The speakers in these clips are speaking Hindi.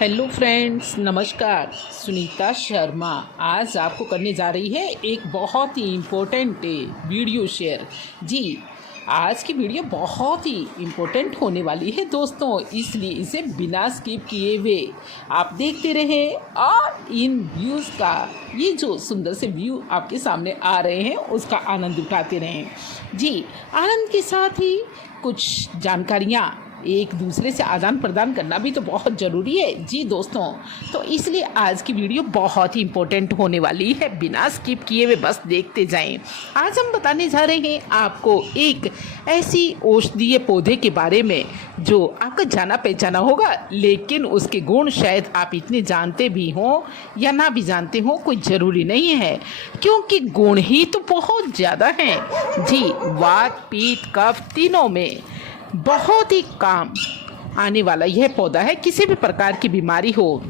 हेलो फ्रेंड्स, नमस्कार। सुनीता शर्मा आज आपको करने जा रही है एक बहुत ही इम्पोर्टेंट वीडियो शेयर। जी, आज की वीडियो बहुत ही इम्पोर्टेंट होने वाली है दोस्तों, इसलिए इसे बिना स्किप किए हुए आप देखते रहें और इन व्यूज़ का ये जो सुंदर से व्यू आपके सामने आ रहे हैं उसका आनंद उठाते रहें। जी, आनंद के साथ ही कुछ जानकारियाँ एक दूसरे से आदान प्रदान करना भी तो बहुत ज़रूरी है। जी दोस्तों, तो इसलिए आज की वीडियो बहुत ही इम्पोर्टेंट होने वाली है, बिना स्किप किए हुए बस देखते जाएं। आज हम बताने जा रहे हैं आपको एक ऐसी औषधीय पौधे के बारे में जो आपका जाना पहचाना होगा, लेकिन उसके गुण शायद आप इतने जानते भी हों या ना भी जानते हों, कोई ज़रूरी नहीं है, क्योंकि गुण ही तो बहुत ज़्यादा हैं। जी, वात पित्त कफ तीनों में बहुत ही काम आने वाला यह पौधा है। किसी भी प्रकार की बीमारी हो,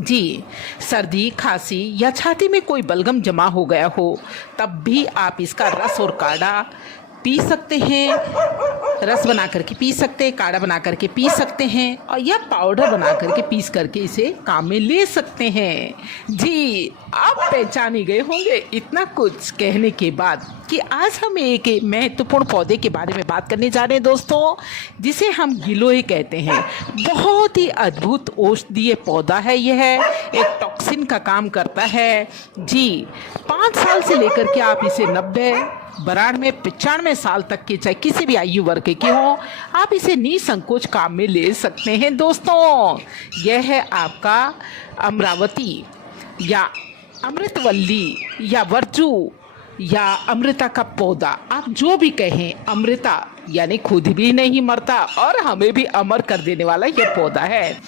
जी, सर्दी खांसी या छाती में कोई बलगम जमा हो गया हो, तब भी आप इसका रस और काढ़ा पी सकते हैं। रस बना करके पी सकते हैं, काढ़ा बना करके पी सकते हैं, और या पाउडर बना करके पीस करके इसे काम में ले सकते हैं। जी, आप पहचान ही गए होंगे इतना कुछ कहने के बाद कि आज हम एक महत्वपूर्ण पौधे के बारे में बात करने जा रहे हैं दोस्तों, जिसे हम गिलोय कहते हैं। बहुत ही अद्भुत औषधीय पौधा है यह, एक टॉक्सिन का काम करता है। जी, 5 साल से लेकर के आप इसे 90 92 95 साल तक के, चाहे किसी भी आयु वर्ग के हो, आप इसे निसंकोच काम में ले सकते हैं दोस्तों। यह है आपका अमरावती या अमृतवल्ली या वर्जू या अमृता का पौधा, आप जो भी कहें, अमृता यानी खुद भी नहीं मरता और हमें भी अमर कर देने वाला यह पौधा है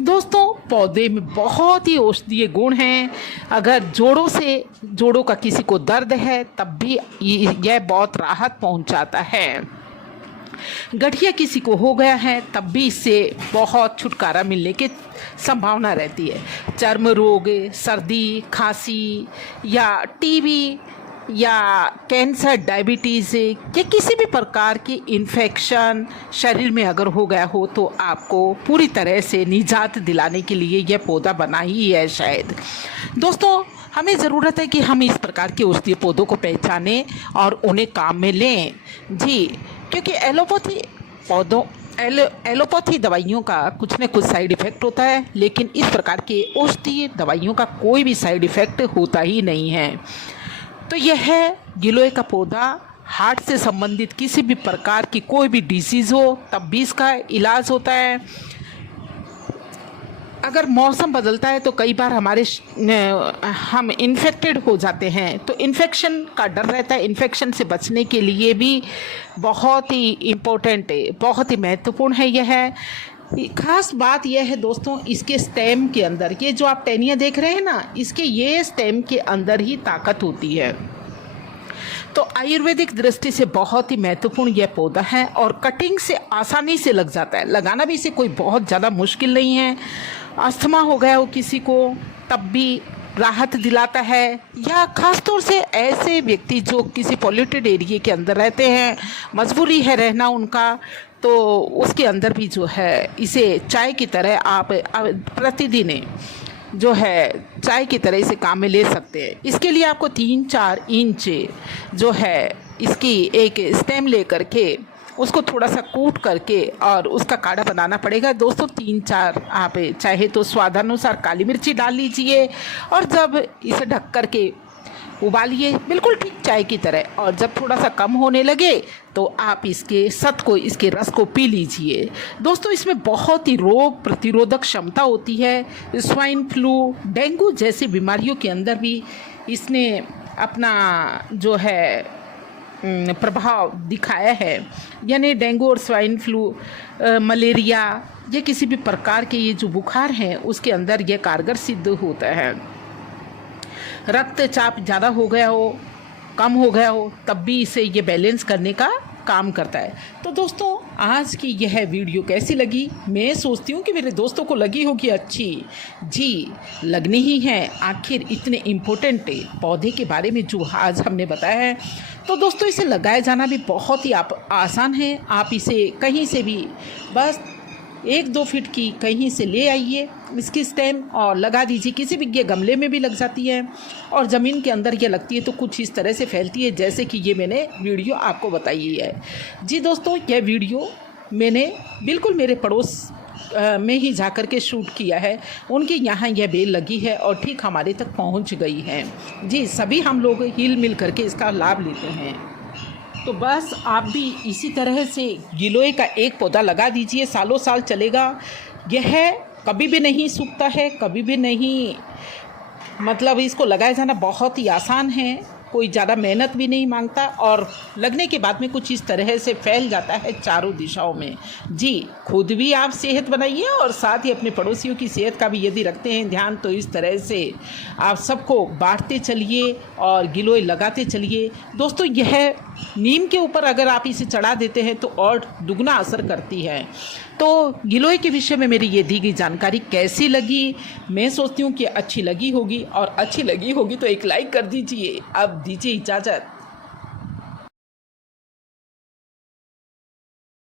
दोस्तों। पौधे में बहुत ही औषधीय गुण हैं। अगर जोड़ों का किसी को दर्द है तब भी यह बहुत राहत पहुंचाता है। गठिया किसी को हो गया है तब भी इससे बहुत छुटकारा मिलने की संभावना रहती है। चर्म रोग, सर्दी खांसी या टीबी या कैंसर, डायबिटीज़ या किसी भी प्रकार की इन्फेक्शन शरीर में अगर हो गया हो, तो आपको पूरी तरह से निजात दिलाने के लिए यह पौधा बना ही है शायद। दोस्तों, हमें ज़रूरत है कि हम इस प्रकार के औषधीय पौधों को पहचानें और उन्हें काम में लें। जी, क्योंकि एलोपैथी दवाइयों का कुछ न कुछ साइड इफ़ेक्ट होता है, लेकिन इस प्रकार के औषधीय दवाइयों का कोई भी साइड इफ़ेक्ट होता ही नहीं है। तो यह है गिलोय का पौधा। हार्ट से संबंधित किसी भी प्रकार की कोई भी डिसीज़ हो तब भी इसका इलाज होता है। अगर मौसम बदलता है तो कई बार हम इन्फेक्टेड हो जाते हैं, तो इन्फेक्शन का डर रहता है। इन्फेक्शन से बचने के लिए भी बहुत ही इम्पोर्टेंट है, बहुत ही महत्वपूर्ण है यह। खास बात यह है दोस्तों, इसके स्टेम के अंदर, ये जो आप टहनियाँ देख रहे हैं ना, इसके ये स्टेम के अंदर ही ताकत होती है। तो आयुर्वेदिक दृष्टि से बहुत ही महत्वपूर्ण यह पौधा है और कटिंग से आसानी से लग जाता है। लगाना भी इसे कोई बहुत ज़्यादा मुश्किल नहीं है। अस्थमा हो गया हो किसी को तब भी राहत दिलाता है, या ख़ासतौर से ऐसे व्यक्ति जो किसी पॉल्यूटेड एरिया के अंदर रहते हैं, मजबूरी है रहना उनका, तो उसके अंदर भी जो है इसे चाय की तरह आप प्रतिदिन जो है चाय की तरह इसे काम में ले सकते हैं। इसके लिए आपको 3-4 इंच जो है इसकी एक स्टेम ले करके उसको थोड़ा सा कूट करके और उसका काढ़ा बनाना पड़ेगा दोस्तों। 3-4 आप चाहे तो स्वादानुसार काली मिर्ची डाल लीजिए, और जब इसे ढक करके उबालिए बिल्कुल ठीक चाय की तरह, और जब थोड़ा सा कम होने लगे तो आप इसके रस को पी लीजिए दोस्तों। इसमें बहुत ही रोग प्रतिरोधक क्षमता होती है। स्वाइन फ्लू, डेंगू जैसी बीमारियों के अंदर भी इसने अपना जो है प्रभाव दिखाया है। यानी डेंगू और स्वाइन फ्लू, मलेरिया या किसी भी प्रकार के ये जो बुखार हैं उसके अंदर यह कारगर सिद्ध होता है। रक्तचाप ज़्यादा हो गया हो, कम हो गया हो, तब भी इसे ये बैलेंस करने का काम करता है। तो दोस्तों, आज की यह वीडियो कैसी लगी? मैं सोचती हूँ कि मेरे दोस्तों को लगी होगी अच्छी। जी, लगनी ही है, आखिर इतने इम्पोर्टेंट पौधे के बारे में जो आज हमने बताया है। तो दोस्तों, इसे लगाया जाना भी बहुत ही आसान है। आप इसे कहीं से भी बस 1-2 फीट की कहीं से ले आइए इसकी स्टेम और लगा दीजिए। किसी भी ये गमले में भी लग जाती है और ज़मीन के अंदर ये लगती है तो कुछ इस तरह से फैलती है जैसे कि ये मैंने वीडियो आपको बताई है। जी दोस्तों, यह वीडियो मैंने बिल्कुल मेरे पड़ोस में ही जा कर के शूट किया है। उनके यहाँ यह बेल लगी है और ठीक हमारे तक पहुँच गई है। जी, सभी हम लोग हिल मिल करके इसका लाभ लेते हैं। तो बस आप भी इसी तरह से गिलोय का एक पौधा लगा दीजिए, सालों साल चलेगा। यह कभी भी नहीं सूखता है, कभी भी नहीं, मतलब इसको लगाया जाना बहुत ही आसान है, कोई ज़्यादा मेहनत भी नहीं मांगता और लगने के बाद में कुछ इस तरह से फैल जाता है चारों दिशाओं में। जी, खुद भी आप सेहत बनाइए और साथ ही अपने पड़ोसियों की सेहत का भी यदि रखते हैं ध्यान तो इस तरह से आप सबको बांटते चलिए और गिलोय लगाते चलिए। दोस्तों, यह नीम के ऊपर अगर आप इसे चढ़ा देते हैं तो और दुगना असर करती है। तो गिलोय के विषय में मेरी ये दी गई जानकारी कैसी लगी? मैं सोचती हूँ कि अच्छी लगी होगी और अच्छी लगी होगी तो एक लाइक कर दीजिए। अब दीजिए इजाज़त।